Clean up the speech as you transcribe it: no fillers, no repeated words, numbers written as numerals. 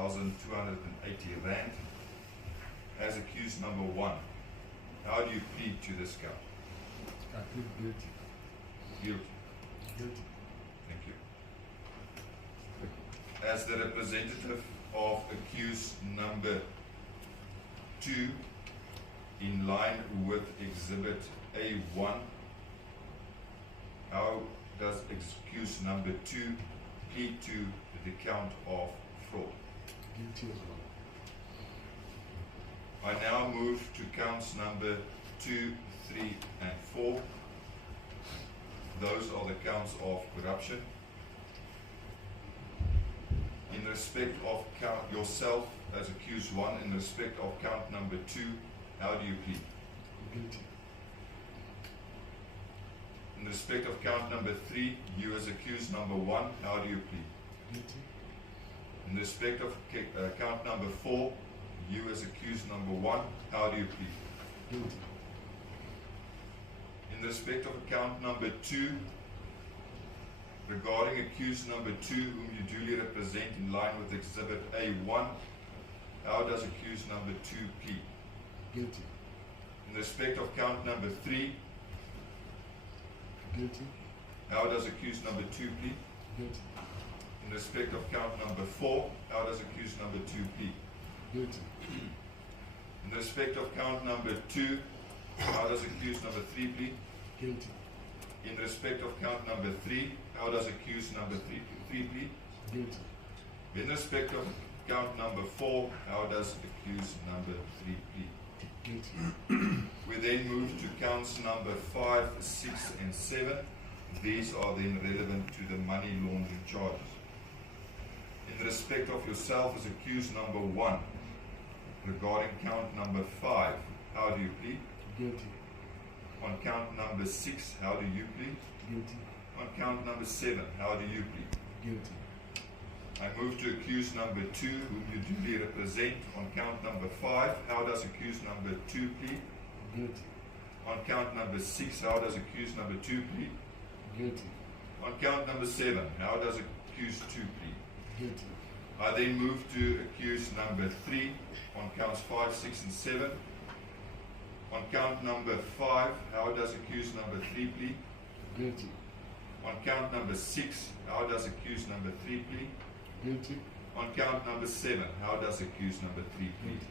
1,280 rand. As accused number 1, how do you plead to this count? I plead guilty. Guilty. Guilty. Thank you. As the representative of accused number 2, in line with Exhibit A1, how does accused number 2 plead to the count of fraud? Guilty as well. I now move to counts number 2, 3, and 4. Those are the counts of corruption. In respect of count yourself as accused 1, in respect of count number 2, how do you plead? Guilty. In respect of count number 3, you as accused number 1, how do you plead? Guilty. In respect of count number 4, you as accused number 1, how do you plead? Guilty. In respect of count number 2, regarding accused number 2, whom you duly represent in line with Exhibit A1, how does accused number 2 plead? Guilty. In respect of count number 3, Guilty. how does accused number 2 plead? Guilty. In respect of count number 4, how does accused number 2 plead? Guilty. In respect of count number 2, how does accused number 3 plead? Guilty. In respect of count number 3, how does accused number 3 plead? Guilty. In respect of count number 4, how does accused number 3 plead? Guilty. We then move to counts number 5, 6, and 7. These are then relevant to the money laundering charges. In respect of yourself as accused number 1, regarding count number 5, how do you plead? Guilty. On count number 6, how do you plead? Guilty. On count number 7, how do you plead? Guilty. I move to accused number 2, whom you duly represent. On count number 5, how does accused number 2 plead? Guilty. On count number 6, how does accused number 2 plead? Guilty. On count number 7, how does accused 2 plead? Guilty. I then move to accused number 3 on counts 5, 6, and 7. On count number 5, how does accused number 3 plead? Guilty. On count number 6, how does accused number 3 plead? Guilty. On count number 7, how does accused number 3 plead? Guilty.